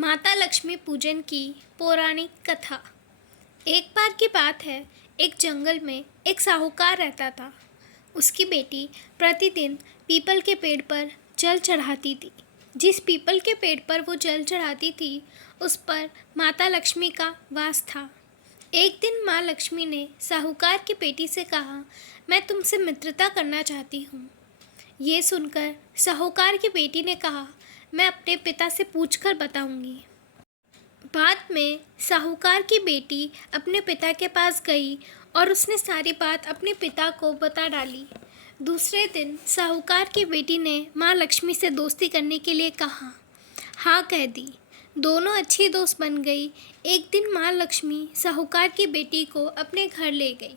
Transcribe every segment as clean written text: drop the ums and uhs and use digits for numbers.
माता लक्ष्मी पूजन की पौराणिक कथा। एक बार की बात है, एक जंगल में एक साहूकार रहता था। उसकी बेटी प्रतिदिन पीपल के पेड़ पर जल चढ़ाती थी। जिस पीपल के पेड़ पर वो जल चढ़ाती थी, उस पर माता लक्ष्मी का वास था। एक दिन माँ लक्ष्मी ने साहूकार की बेटी से कहा, मैं तुमसे मित्रता करना चाहती हूँ। ये सुनकर साहूकार की बेटी ने कहा, मैं अपने पिता से पूछकर बताऊंगी। बाद में साहूकार की बेटी अपने पिता के पास गई और उसने सारी बात अपने पिता को बता डाली। दूसरे दिन साहूकार की बेटी ने माँ लक्ष्मी से दोस्ती करने के लिए कहा। हाँ कह दी। दोनों अच्छी दोस्त बन गई। एक दिन माँ लक्ष्मी साहूकार की बेटी को अपने घर ले गई।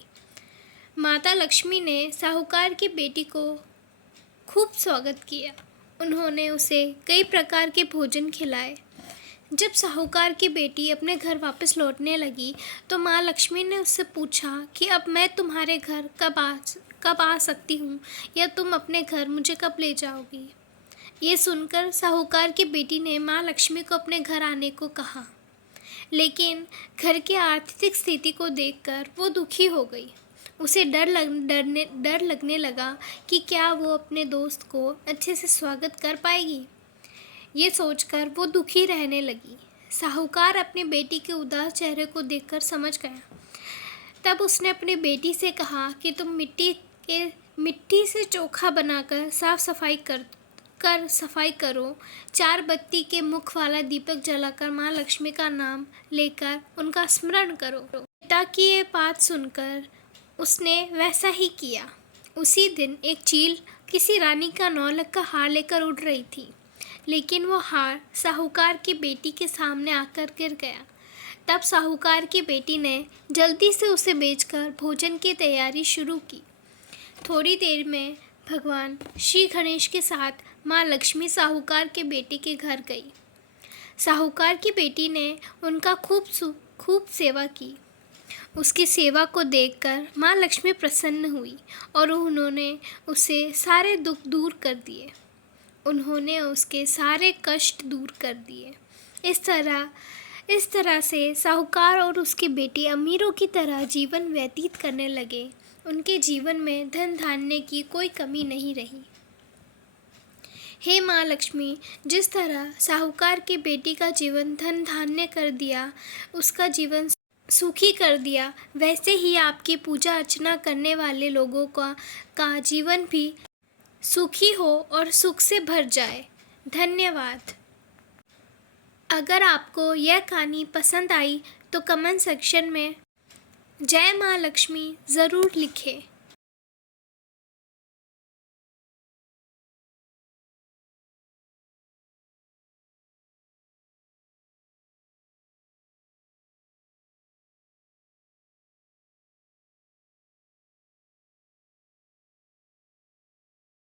माता लक्ष्मी ने साहूकार की बेटी को खूब स्वागत किया। उन्होंने उसे कई प्रकार के भोजन खिलाए। जब साहूकार की बेटी अपने घर वापस लौटने लगी तो माँ लक्ष्मी ने उससे पूछा कि अब मैं तुम्हारे घर कब आ सकती हूँ, या तुम अपने घर मुझे कब ले जाओगी। ये सुनकर साहूकार की बेटी ने माँ लक्ष्मी को अपने घर आने को कहा, लेकिन घर की आर्थिक स्थिति को देखकर वो दुखी हो गई। उसे डर लगने लगा कि क्या वो अपने दोस्त को अच्छे से स्वागत कर पाएगी। ये सोचकर वो दुखी रहने लगी। साहूकार अपनी बेटी के उदास चेहरे को देखकर समझ गया। तब उसने अपनी बेटी से कहा कि तुम मिट्टी से चोखा बनाकर सफाई करो। 4 बत्ती के मुख वाला दीपक जलाकर माँ लक्ष्मी का नाम लेकर उनका स्मरण करो। पिता की ये बात सुनकर उसने वैसा ही किया। उसी दिन एक चील किसी रानी का 9 लाख का हार लेकर उड़ रही थी, लेकिन वो हार साहूकार की बेटी के सामने आकर गिर गया। तब साहूकार की बेटी ने जल्दी से उसे बेचकर भोजन की तैयारी शुरू की। थोड़ी देर में भगवान श्री गणेश के साथ माँ लक्ष्मी साहूकार के बेटे के घर गई। साहूकार की बेटी ने उनका खूब सेवा की। उसकी सेवा को देखकर माँ लक्ष्मी प्रसन्न हुई और उन्होंने उसे सारे दुख दूर कर दिए। उन्होंने उसके सारे कष्ट दूर कर दिए। इस तरह से साहूकार और उसकी बेटी अमीरों की तरह जीवन व्यतीत करने लगे। उनके जीवन में धन धान्य की कोई कमी नहीं रही। हे माँ लक्ष्मी, जिस तरह साहूकार की बेटी का जीवन धन धान्य कर दिया, उसका जीवन सुखी कर दिया, वैसे ही आपकी पूजा अर्चना करने वाले लोगों का जीवन भी सुखी हो और सुख से भर जाए। धन्यवाद। अगर आपको यह कहानी पसंद आई तो कमेंट सेक्शन में जय माँ लक्ष्मी ज़रूर लिखें।